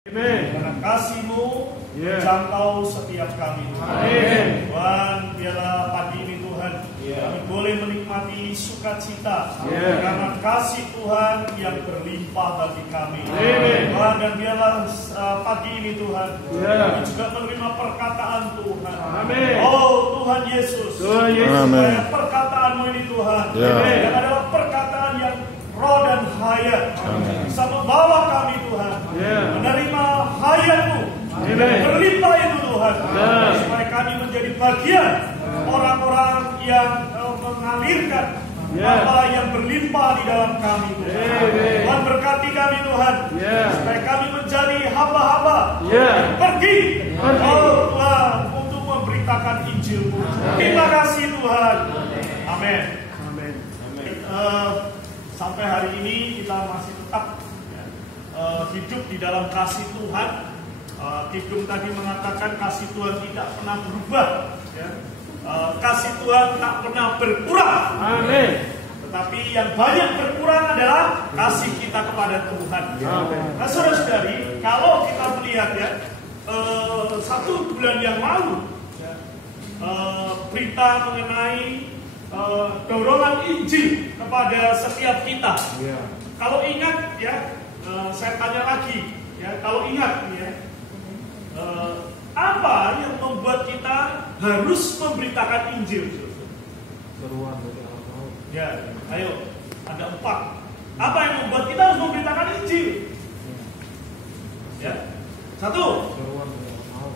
Karena kasih-Mu menjangkau setiap kami. Tuhan, biarlah pagi ini Tuhan kami boleh menikmati sukacita karena kasih Tuhan yang berlimpah bagi kami. Tuhan, dan biarlah pagi ini Tuhan kami juga menerima perkataan Tuhan. Oh Tuhan Yesus, supaya perkataan-Mu ini Tuhan yang adalah perkataan yang roh dan hayat bisa membawa kami Tuhan menerima hayat-Mu berlimpah itu Tuhan, supaya kami menjadi bagian orang-orang yang mengalirkan apa yang berlimpah di dalam kami Tuhan. Tuhan berkati kami Tuhan, supaya kami menjadi hamba-hamba yang pergi Tuhan untuk memberitakan Injil-Mu. Terima kasih Tuhan. Amin. Sampai hari ini kita masih tetap hidup di dalam kasih Tuhan. Kidung tadi mengatakan kasih Tuhan tidak pernah berubah. Kasih Tuhan tak pernah berkurang. Amin. Tetapi yang banyak berkurang adalah kasih kita kepada Tuhan. Nah, saudara-saudari, kalau kita melihat satu bulan yang lalu berita mengenai dorongan Injil kepada setiap kita. Kalau ingat saya tanya lagi kalau ingat apa yang membuat kita harus memberitakan Injil? Seruan dari alam maut. Ayo, ada 4. Apa yang membuat kita harus memberitakan Injil? 1. Seruan dari alam maut.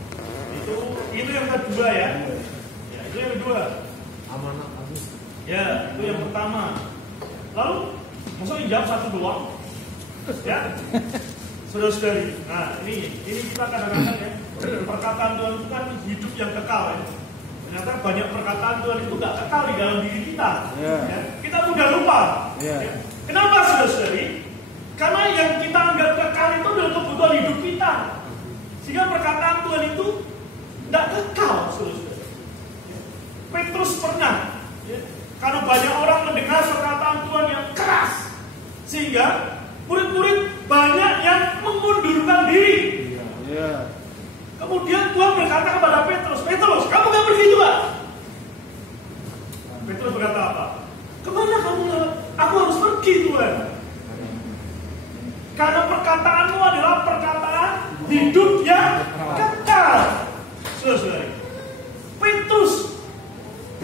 Itu yang kedua itu yang kedua. Amanat habis. Itu yang pertama. Lalu, masa jawab 1 doang? Saudara-saudari, nah ini kita kadang-kadang perkataan Tuhan itu kan hidup yang kekal Ternyata banyak perkataan Tuhan itu gak kekal di dalam diri kita. Kita mudah lupa. Kenapa saudara-saudari? Karena yang kita anggap kekal itu adalah kebutuhan hidup kita. Sehingga perkataan Tuhan itu gak kekal saudara-saudari. Petrus pernah karena banyak orang mendengar perkataan Tuhan yang keras, sehingga murid-murid banyak yang mengundurkan diri. Kemudian Tuhan berkata kepada Petrus, kamu gak pergi juga? Petrus berkata apa? Kemana kamu? Aku harus pergi Tuhan. Karena perkataanmu adalah perkataan hidup yang kekal. Saudara-saudari, Petrus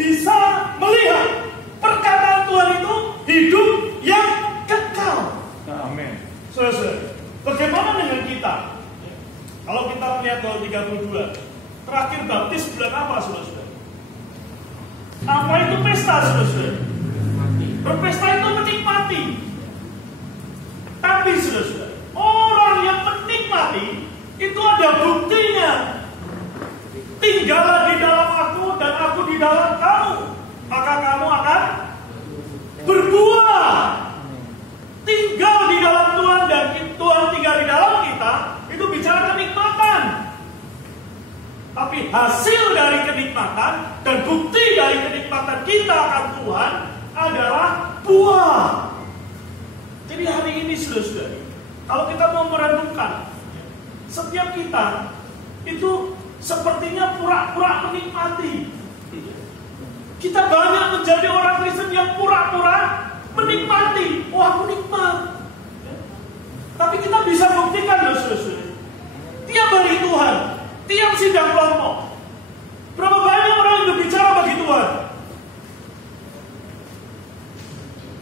bisa melihat perkataan Tuhan itu hidup yang kekal. Amin. Saudara-saudari, bagaimana dengan kita? Kalau kita melihat tahun 32, terakhir baptis bulan apa, saudara-saudari? Apa itu pesta, saudara-saudari? Berpesta itu menikmati. Tapi, saudara-saudari, orang yang menikmati itu ada buktinya. Tinggallah di dalam aku dan aku di dalam kamu, maka kamu akan berbuah. Tinggal di dalam Tuhan dan Tuhan tinggal di dalam kita, itu bicara kenikmatan. Tapi hasil dari kenikmatan dan bukti dari kenikmatan kita akan Tuhan adalah buah. Jadi hari ini saudara-saudari, kalau kita mau merenungkan, setiap kita itu sepertinya pura-pura menikmati. Kita banyak menjadi orang Kristen yang pura-pura menikmati. Wah, aku nikmat. Tapi kita bisa buktikan loh saudara-saudari, tiap hari Tuhan, tiap sidang kelompok, berapa banyak orang yang berbicara bagi Tuhan?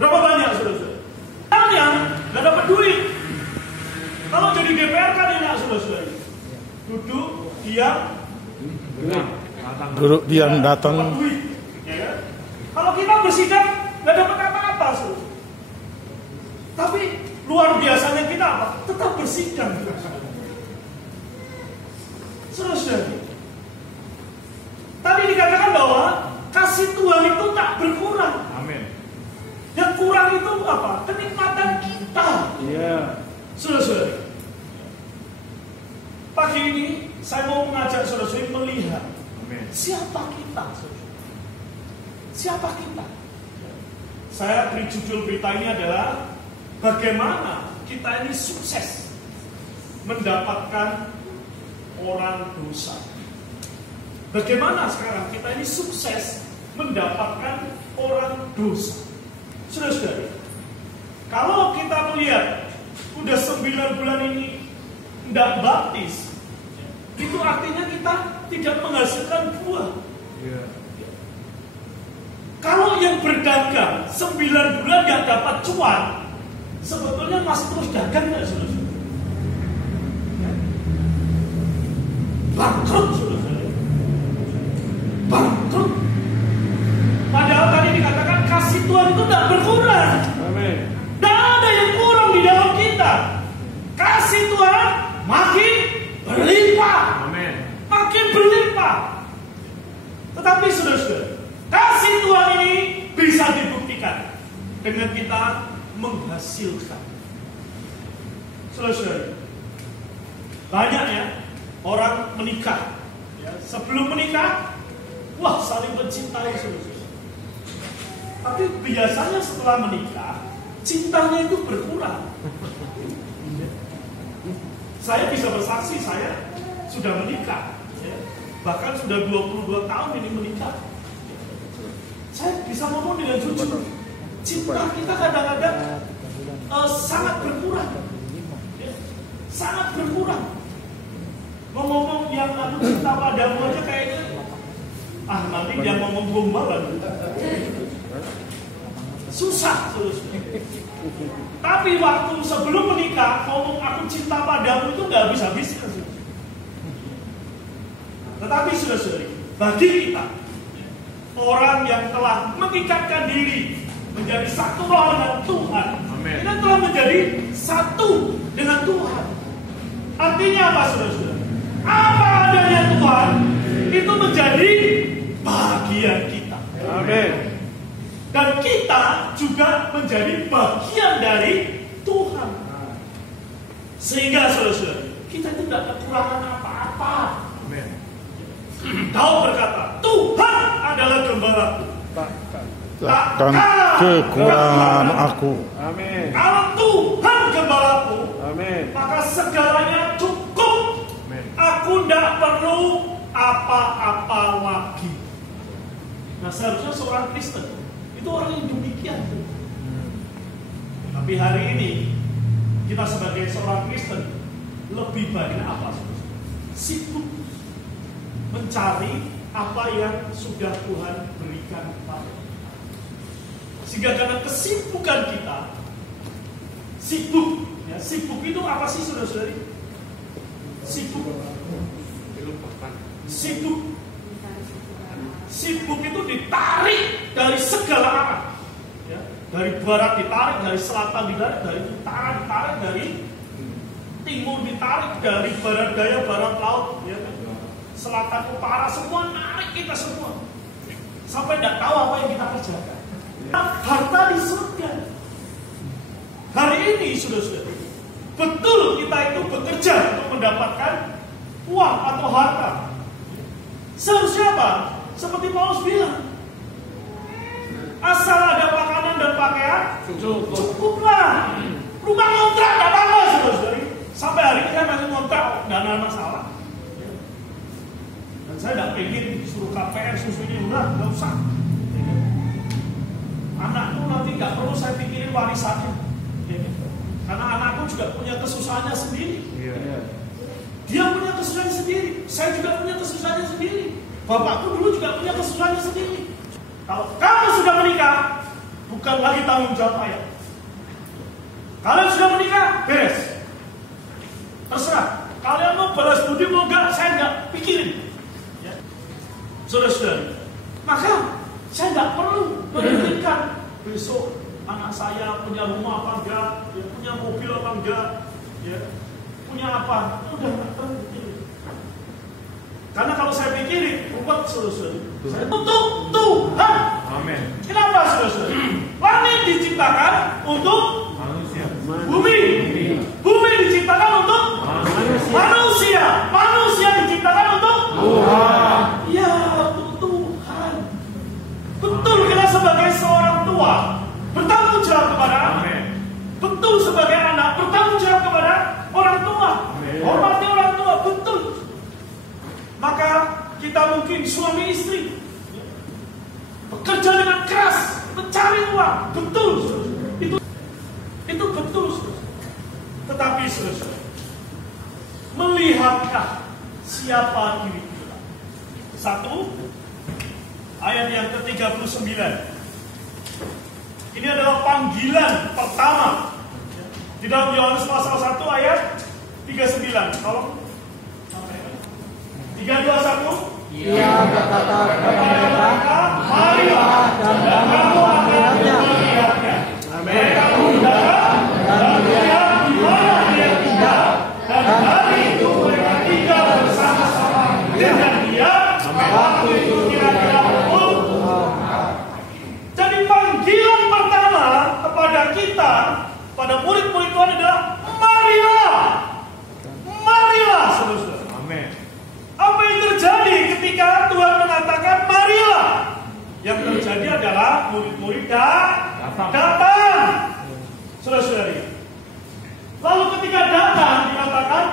Berapa banyak saudara-saudari? Yang gak dapat duit. Kalau jadi DPR kan enak saudara-saudari, duduk diam datang. Kalau kita bersidang gak dapat apa-apa saudara. Tapi luar biasanya kita apa? Tetap bersidang. Saudara-saudari, tadi dikatakan bahwa kasih Tuhan itu tak berkurang. Amin. Yang kurang itu apa? Kenikmatan kita. Saudara-saudari, pagi ini saya mau mengajak saudara-saudari melihat siapa kita, saudara. Siapa kita? Saya beri judul berita ini adalah bagaimana kita ini sukses mendapatkan orang dosa. Bagaimana sekarang kita ini sukses mendapatkan orang dosa? Saudara-saudara, kalau kita melihat udah 9 bulan ini tidak baptis, itu artinya kita tidak menghasilkan buah. Kalau yang berdagang 9 bulan nggak dapat cuan, sebetulnya masih terus dagang nggak, saudara? Bangkrut, saudara. Bangkrut. Padahal tadi dikatakan kasih Tuhan itu tidak berkurang. Amin. Tidak ada yang kurang di dalam kita. Kasih Tuhan makin berlimpah. Amin. Makin berlimpah. Tetapi saudara-saudara, kasih Tuhan ini bisa dibuktikan dengan kita menghasilkan. Saudara-saudara, banyak ya orang menikah. Ya, sebelum menikah, wah saling mencintai, saudara-saudara. Tapi biasanya setelah menikah, cintanya itu berkurang. Saya bisa bersaksi, saya sudah menikah, ya. Bahkan sudah 22 tahun ini menikah. Saya bisa ngomong dengan jujur, cinta kita kadang-kadang sangat berkurang, ya. Sangat berkurang. Ngomong yang aku cinta padamu aja kayaknya, nanti dia ngomong gombalan. Susah, saudara. Tapi waktu sebelum menikah, ngomong aku cinta padamu itu nggak habis-habis. Tetapi saudara-saudari, bagi kita, orang yang telah mengikatkan diri menjadi satu roh dengan Tuhan, kita telah menjadi satu dengan Tuhan. Artinya apa, saudara-saudari? Apa adanya Tuhan itu menjadi bagian kita. Amin. Dan kita juga menjadi bagian dari Tuhan. Sehingga saudara-saudara, kita itu tidak kekurangan apa-apa. Amin. Daud berkata, Tuhan adalah gembalaku, takkan kekurangan aku. Amin. Kalau Tuhan gembalaku, Amin. maka segalanya cukup. Amin. Aku tidak perlu apa-apa lagi. Nah, seharusnya seorang Kristen itu orang yang demikian. Tapi hari ini kita sebagai seorang Kristen lebih banyak apa? Sibuk mencari apa yang sudah Tuhan berikan kepada kita. Sehingga karena kesibukan kita, sibuk, ya, sibuk itu apa sih, saudara-saudari? Sibuk itu ditarik dari segala arah, ya. Dari barat ditarik, dari selatan ditarik, dari utara ditarik, dari timur ditarik, dari barat daya, barat laut, ya. Selatan, utara, semua narik kita semua. Sampai tidak tahu apa yang kita kerjakan. Harta di surga. Hari ini, saudara-saudara, betul kita itu bekerja untuk mendapatkan uang atau harta. Seharusnya apa? Seperti Paulus bilang, asal ada makanan dan pakaian, cukuplah. Rumah ngontrak tidak apa-apa, saudara-saudari. Sampai hari ini kan masih ngontrak, tidak ada masalah. Dan saya tidak ingin disuruh KPR susunya, udah, nggak usah. Anakku nanti nggak perlu saya pikirin warisannya, karena anakku juga punya kesusahannya sendiri. Dia punya kesusahannya sendiri, saya juga punya kesusahannya sendiri, bapakku dulu juga punya kesusahannya sendiri. Kalau kamu sudah menikah, bukan lagi tanggung jawab ayah. Kalian sudah menikah, beres. Terserah. Kalian mau balas budi mau enggak, saya enggak pikirin. Ya. Saudara-saudari, maka saya enggak perlu memikirkan besok anak saya punya rumah apa enggak, ya, punya mobil apa enggak, ya, punya apa. Udah enggak perlu pikirin. Karena kalau saya pikirin, ruwet, saudara-saudari. Saya untuk Tuhan. Amin. Kenapa, saudara-saudari? Langit diciptakan untuk Manusia. bumi. Bumi diciptakan untuk manusia. Manusia diciptakan untuk Tuhan. ya, untuk Tuhan. Betul kita sebagai seorang tua bertanggung jawab kepada anak. Amin. Betul sebagai anak bertanggung jawab kepada orang tua. Amin. Hormati orang tua, betul. Maka kita mungkin suami istri bekerja dengan keras, mencari uang, betul. Itu betul. Tetapi saudara, melihatkah siapa diri kita? 1 ayat yang ke-39. Ini adalah panggilan pertama di dalam Yohanes pasal 1 ayat 39. Tolong. 3, 2, 1. Ia berkata kepada mereka, marilah dan kamu akan melihatnya. Mereka datang dan melihat di mana dia tinggal, dan hari itu mereka tinggal bersama-sama dengan dia. Waktu itu kira-kira pukul. Jadi panggilan pertama kepada kita, pada murid-murid Tuhan adalah marilah, marilah, saudara. Amin. Apa yang terjadi ketika Tuhan mengatakan marilah? Yang terjadi adalah murid-murid datang. Saudara-saudari. Lalu ketika datang dikatakan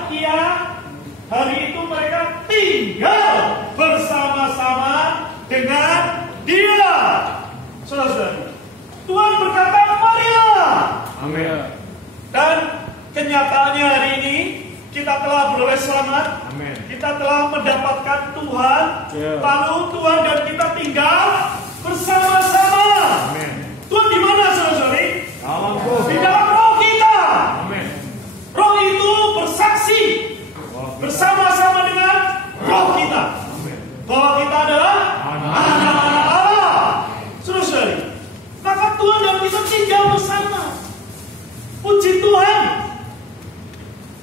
hari itu mereka tinggal bersama-sama dengan dia. Saudara-saudari. Tuhan berkata marilah. Amin. Dan kenyataannya hari ini kita telah beroleh selamat. Amin. Kita telah mendapatkan Tuhan. Lalu Tuhan dan kita tinggal bersama-sama. Amin. Tuhan di mana, saudara-saudari? Di dalam roh kita. Amin. Roh itu bersaksi bersama-sama dengan roh kita bahwa kita adalah anak-anak Allah. Saudara-saudari, maka Tuhan dan kita tinggal bersama. Puji Tuhan.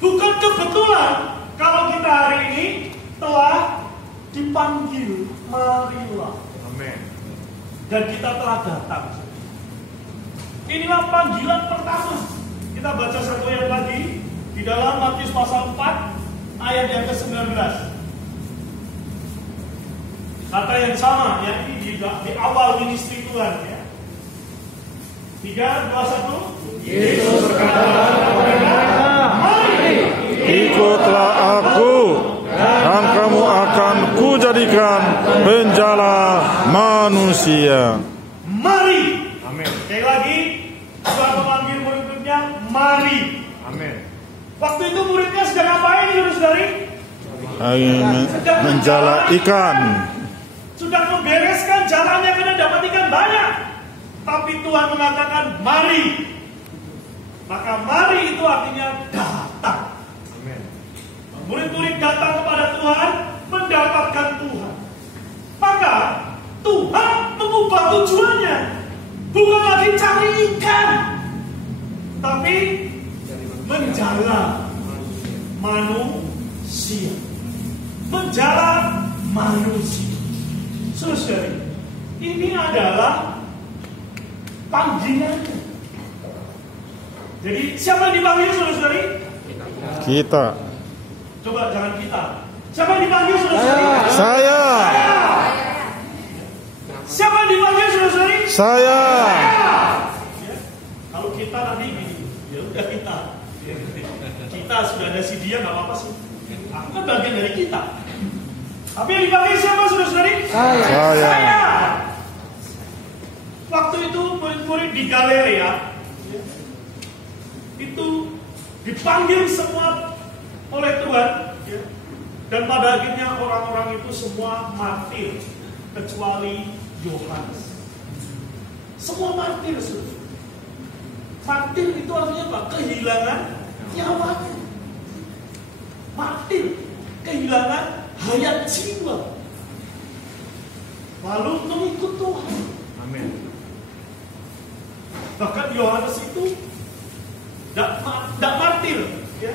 Bukan kebetulan kalau kita hari ini telah dipanggil marilah. Amin. Dan kita telah datang. Inilah panggilan pertama. Kita baca satu ayat lagi di dalam Matius pasal 4 ayat yang ke-19. Kata yang sama ya, ini di awal ministry Tuhan ya. 3, 2, 1. Yesus berkata kepada mereka, Mari, Ikutlah aku, dan kamu akan kujadikan penjala manusia. mari. Amin. Sekali lagi, Tuhan memanggil murid-muridnya, mari. Amin. Waktu itu muridnya sedang ngapain, saudara-saudari? Menjala ikan. Sudah membereskan jalannya karena dapat ikan banyak. Tapi Tuhan mengatakan mari. Maka mari itu artinya datang. Amin. Murid-murid datang kepada Tuhan, mendapatkan Tuhan. Maka Tuhan mengubah tujuannya. Bukan lagi cari ikan, tapi menjala manusia. Menjala manusia. Saudara, ini adalah panggilannya. Jadi siapa yang dipanggil, saudara-saudari? Kita. Coba jangan kita. Siapa yang dipanggil, saudara-saudari? Saya. Siapa yang dipanggil, saudara-saudari? Saya. Ya. Kalau kita nanti gini, ya udah kita. Kita sudah ada si dia, nggak apa-apa sih. Aku kan bagian dari kita. Tapi yang dipanggil siapa, saudara-saudari? Saya. Waktu itu murid-murid di Galilea itu dipanggil semua oleh Tuhan, ya. Dan pada akhirnya orang-orang itu semua martir kecuali Yohanes. Semua martir, saudara. Martir itu artinya apa? Kehilangan nyawanya. Martir, kehilangan hayat jiwa. Lalu mengikut Tuhan. Amin. Bahkan Yohanes itu tidak martir, ya.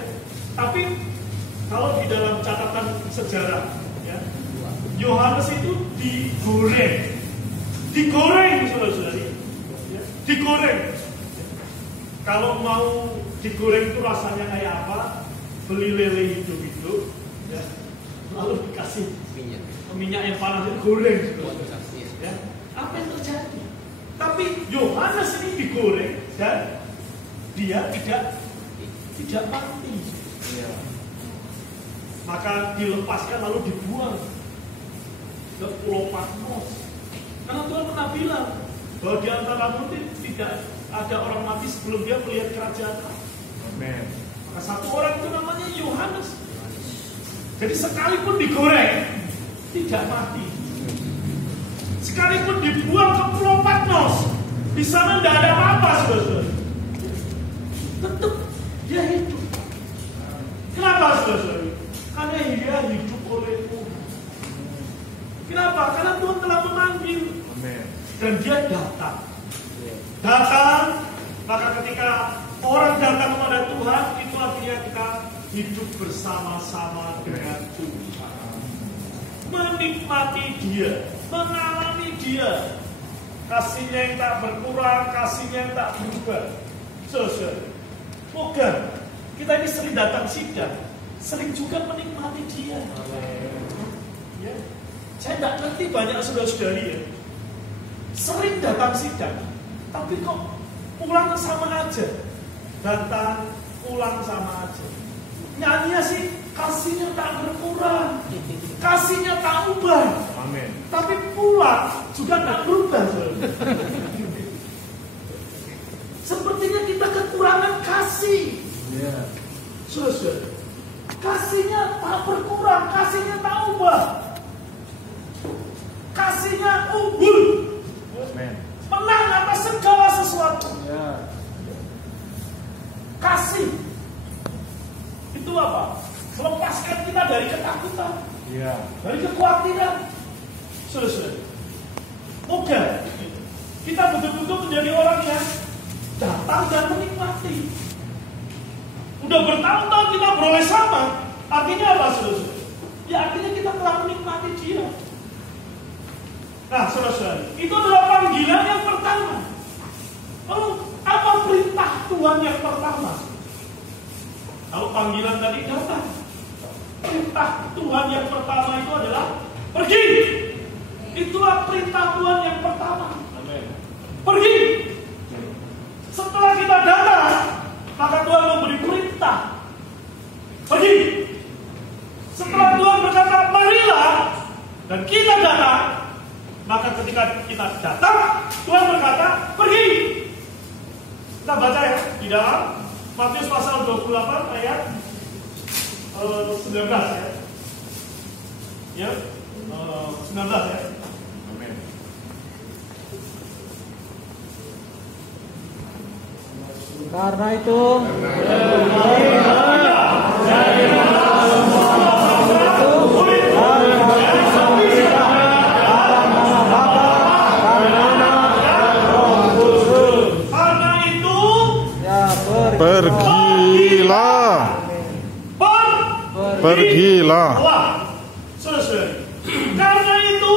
Tapi kalau di dalam catatan sejarah, ya, Yohanes itu digoreng, saudara-saudari, ya, digoreng. Kalau mau digoreng itu rasanya kayak apa? Beli lele hidup-hidup, ya, lalu dikasih minyak yang panas itu goreng, ya. Apa yang terjadi? Tapi Yohanes ini digoreng dan dia tidak mati. maka dilepaskan lalu dibuang ke Pulau Patmos. Karena Tuhan pernah bilang bahwa di antara tidak ada orang mati sebelum dia melihat kerajaan Allah. Amen. Maka satu orang itu namanya Yohanes. Jadi sekalipun digoreng tidak mati. Sekalipun dibuang ke Pulau Patmos, di sana tidak ada apa-apa, saudara-saudara. Tetap dia hidup. Kenapa, saudara-saudara? Karena dia hidup oleh Tuhan. Kenapa? Karena Tuhan telah memanggil. Amen. Dan dia datang. Datang, maka ketika orang datang kepada Tuhan, itu artinya kita hidup bersama-sama dengan Tuhan. Menikmati dia, mengalami dia. Kasihnya yang tak berkurang, kasihnya yang tak berubah. Saudara, bukan. Kita ini sering datang sidang, sering juga menikmati dia. Ya. Saya tidak ngerti banyak saudara-saudari ya, sering datang sidang, tapi kok pulang sama aja. Datang, pulang sama aja. Nyanyinya sih, kasihnya tak berkurang, kasihnya tak ubah. Amin. Tapi pulang juga tak berubah. Sepertinya kita kekurangan kasih. Saudara, kasihnya tak berkurang, kasihnya tak ubah. Kasihnya unggul, menang atas segala sesuatu. Kasih itu apa? Melepaskan kita dari ketakutan, dari kekhawatiran. Saudara, moga kita betul-betul menjadi orang yang datang dan menikmati. Udah bertahun-tahun kita beroleh sama, artinya apa, saudara? Ya artinya kita telah menikmati dia. Nah, saudara, itu adalah panggilan yang pertama. Lalu apa perintah Tuhan yang pertama? Kalau panggilan tadi datang, perintah Tuhan yang pertama itu adalah pergi. Itulah perintah Tuhan yang pertama. Pergi. Setelah kita datang, maka Tuhan memberi perintah. Pergi. Setelah Tuhan berkata, marilah, dan kita datang, maka ketika kita datang, Tuhan berkata, pergi. Kita baca ya, di dalam Matius pasal 28 ayat 19 ya. Ya, 19 ya. Amin. Karena itu pergilah. Saudara, karena itu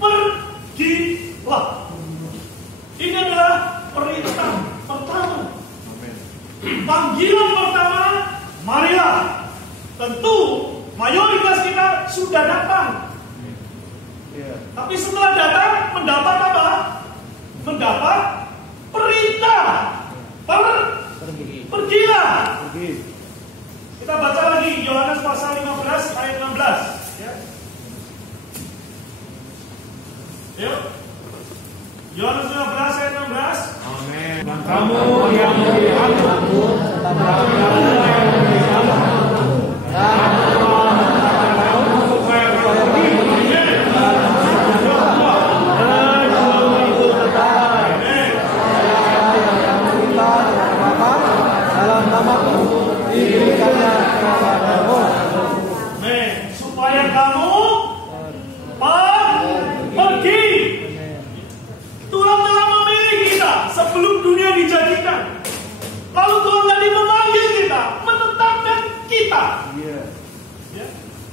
pergilah. Ini adalah perintah pertama. Panggilan pertama, marilah. Tentu mayoritas kita sudah datang. Tapi setelah datang, mendapat apa? Mendapat perintah. Pergilah. Kita baca lagi Yohanes pasal 15 ayat 16. Ya. Yuk. Yohanes 15 ayat 16. Amin. Dan kamu yang melihat aku, supaya kamu pergi. Tuhan telah memilih kita sebelum dunia dijadikan. Lalu Tuhan tadi memanggil kita, menetapkan kita. Ya.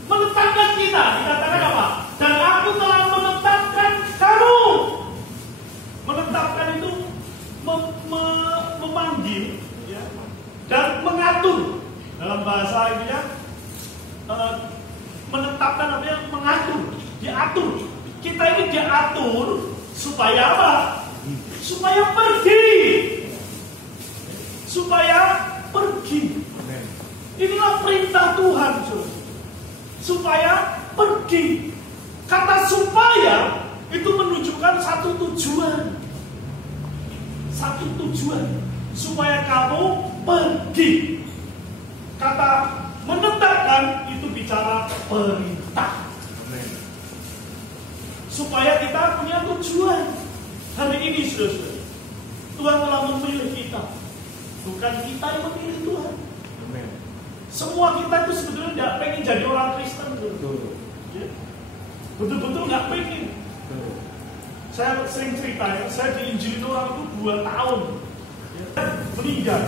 Menetapkan kita, dikatakan apa? Dan aku telah menetapkan kamu. Menetapkan itu memanggil, ya, dan mengatur. Dalam bahasa ininya menetapkan artinya mengatur, diatur. Kita ini diatur supaya apa? Supaya pergi. Supaya pergi. Inilah perintah Tuhan. supaya pergi. Kata supaya itu menunjukkan satu tujuan. Satu tujuan. Supaya kamu pergi. Kata menetapkan itu bicara perintah. Supaya kita punya tujuan. Hari ini saudara-saudara, Tuhan telah memilih kita. Bukan kita yang memilih Tuhan. Semua kita itu sebetulnya tidak pengen jadi orang Kristen. Betul-betul nggak pengen. Saya sering cerita ya, saya diinjilin orang itu 2 tahun meninggal.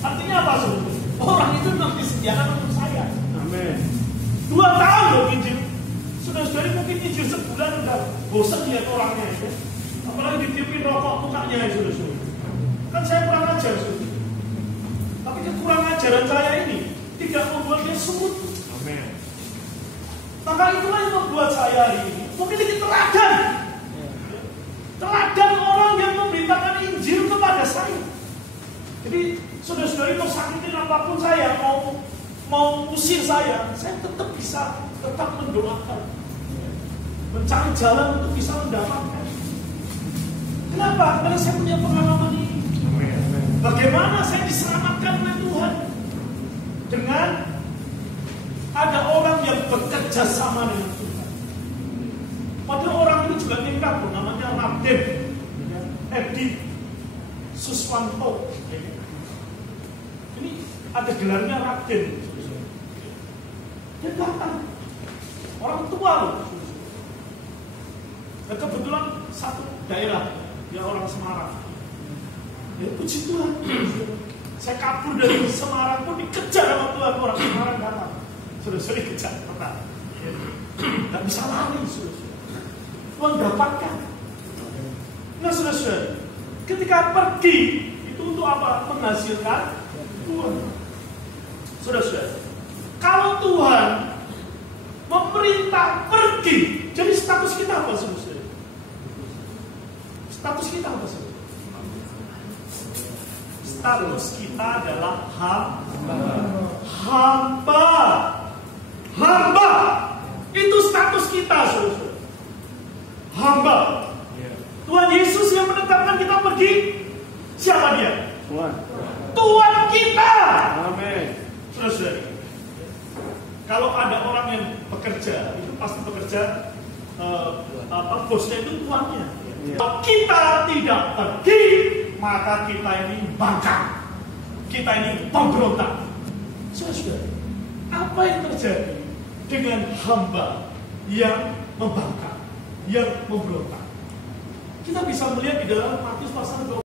Artinya apa sebetulnya? Orang itu memang disediakan untuk saya. Amin. 2 tahun loh injil. Saudara-saudari mungkin injil sebulan udah bosan lihat orangnya ya. Apalagi ditipin rokok mukanya ya saudara-saudari. Kan saya kurang ajar saudara. Tapi kekurang ajaran saya ini tidak membuat dia surut. Amin. Maka itulah yang membuat saya hari ini memiliki teladan. Teladan orang yang memberitakan Injil kepada saya. Jadi saudara-saudari mau sakitin apapun saya, mau usir saya tetap bisa mendoakan, mencari jalan untuk bisa mendapatkan. Kenapa? Karena saya punya pengalaman ini. Bagaimana saya diselamatkan oleh Tuhan dengan ada orang yang bekerja sama dengan Tuhan. Pada orang ini juga tingkat namanya Raden Edi Suswanto. Ini ada gelarnya Raden. Dia datang, orang tua loh. Dan kebetulan satu daerah, dia orang Semarang. Ya puji Tuhan. Saya kabur dari Semarang pun dikejar sama Tuhan, orang Semarang datang. Sudah dikejar, pernah. Gak bisa lari, sudah. Tuhan dapatkan. Nah, sudah. Ketika pergi itu untuk apa? Menghasilkan Tuhan. Sudah. Kalau Tuhan memerintah pergi, jadi status kita apa, sudah? Status kita apa, sudah? Status kita adalah hamba. Itu status kita, saudara. Hamba. Tuhan Yesus yang menetapkan kita pergi. Siapa dia? Tuhan kita. Amin. Saudara, kalau ada orang yang bekerja, itu pasti bekerja bosnya itu tuannya. Kalau kita tidak pergi, maka kita ini bangkang. Kita ini pemberontak. Saudara, apa yang terjadi dengan hamba yang membangkang, yang memberontak? Kita bisa melihat di dalam Matius pasal 20.